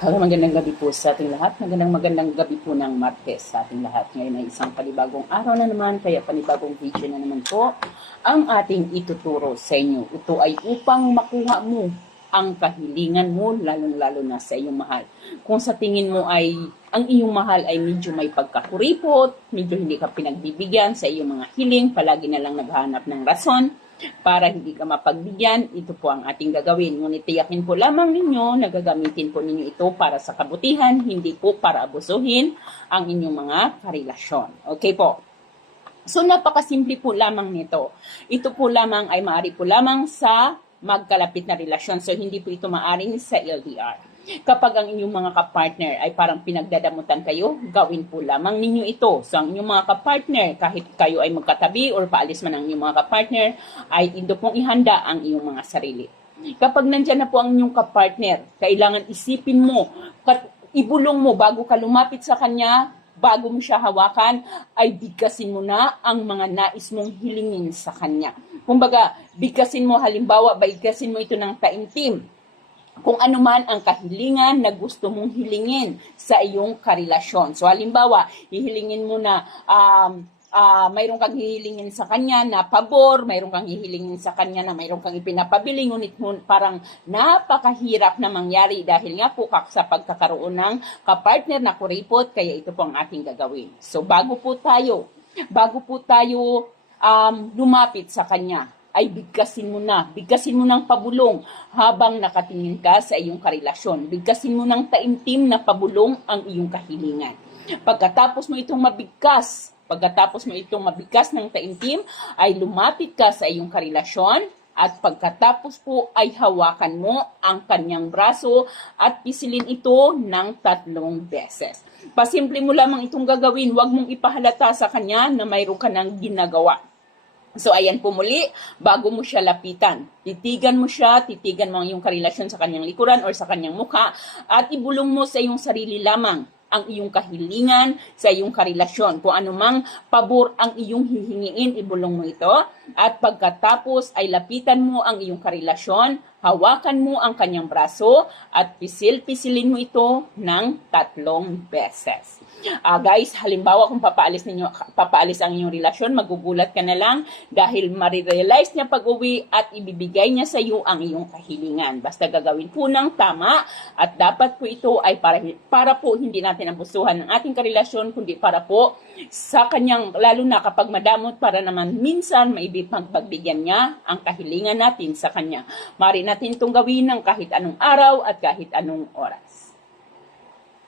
Hello, magandang gabi po sa ating lahat. Magandang magandang gabi po ng Martes sa ating lahat. Ngayon ay isang panibagong araw na naman, kaya panibagong video na naman po ang ating ituturo sa inyo. Ito ay upang makuha mo ang kahilingan mo, lalong-lalo na sa iyong mahal. Kung sa tingin mo ay ang iyong mahal ay medyo may pagkakuripot, medyo hindi ka pinagbibigyan sa iyong mga hiling, palagi na lang naghahanap ng rason para hindi ka mapagbigyan, ito po ang ating gagawin. Ngunit tiyakin po lamang ninyo na gagamitin po ninyo ito para sa kabutihan, hindi po para abusuhin ang inyong mga karelasyon. Okay po? So napakasimple po lamang nito. Ito po lamang ay maaari po lamang sa magkalapit na relasyon. So, hindi po ito maaring sa LDR. Kapag ang inyong mga kapartner ay parang pinagdadamutan kayo, gawin po lamang ninyo ito. So, ang inyong mga kapartner, kahit kayo ay magkatabi or paalis man ang inyong mga kapartner, ay indo pong ihanda ang inyong mga sarili. Kapag nandyan na po ang inyong kapartner, kailangan isipin mo, ibulong mo bago ka lumapit sa kanya, bago mo siya hawakan, ay bigkasin mo na ang mga nais mong hilingin sa Kanya. Kumbaga, bigkasin mo halimbawa, bigkasin mo ito ng taimtim kung ano man ang kahilingan na gusto mong hilingin sa iyong karelasyon. So halimbawa, hihilingin mo na um, uh, ah, mayroong kang hihilingin sa kanya na pabor, mayroong kang hihilingin sa kanya na mayroong kang ipinapabili, ngunit parang napakahirap na mangyari dahil nga po sa pagkakaroon ng kapartner na kuripot, kaya ito po ang ating gagawin. So bago po tayo, bago po tayo um, lumapit sa kanya, ay bigkasin mo na. Bigkasin mo ng pabulong habang nakatingin ka sa iyong karelasyon. Bigkasin mo ng taimtim na pabulong ang iyong kahilingan. Pagkatapos mo itong mabigkas, Pagkatapos mo itong mabigkas ng taimtim, ay lumapit ka sa iyong karelasyon at pagkatapos po ay hawakan mo ang kanyang braso at pisilin ito ng tatlong beses. Pasimple mo lamang itong gagawin, huwag mong ipahalata sa kanya na mayroon ka ng ginagawa. So ayan po muli, bago mo siya lapitan. Titigan mo siya, titigan mo ang iyong karelasyon sa kanyang likuran or sa kanyang mukha at ibulong mo sa iyong sarili lamang ang iyong kahilingan sa iyong karelasyon. Kung anumang pabor ang iyong hihingiin, ibulong mo ito. At pagkatapos ay lapitan mo ang iyong karelasyon Hawakan mo ang kanyang braso at pisil-pisilin mo ito ng tatlong beses. Uh, guys, halimbawa kung papaalis, ninyo, papaalis ang inyong relasyon, magugulat ka na lang dahil marirealize niya pag-uwi at ibibigay niya sa iyo ang iyong kahilingan. Basta gagawin po ng tama at dapat po ito ay para, para po hindi natin abusuhan ng ating karelasyon, kundi para po sa kanyang, lalo na kapag madamot, para naman minsan maibig pagbigyan niya ang kahilingan natin sa kanya. Mari natin itong gawin ng kahit anong araw at kahit anong oras.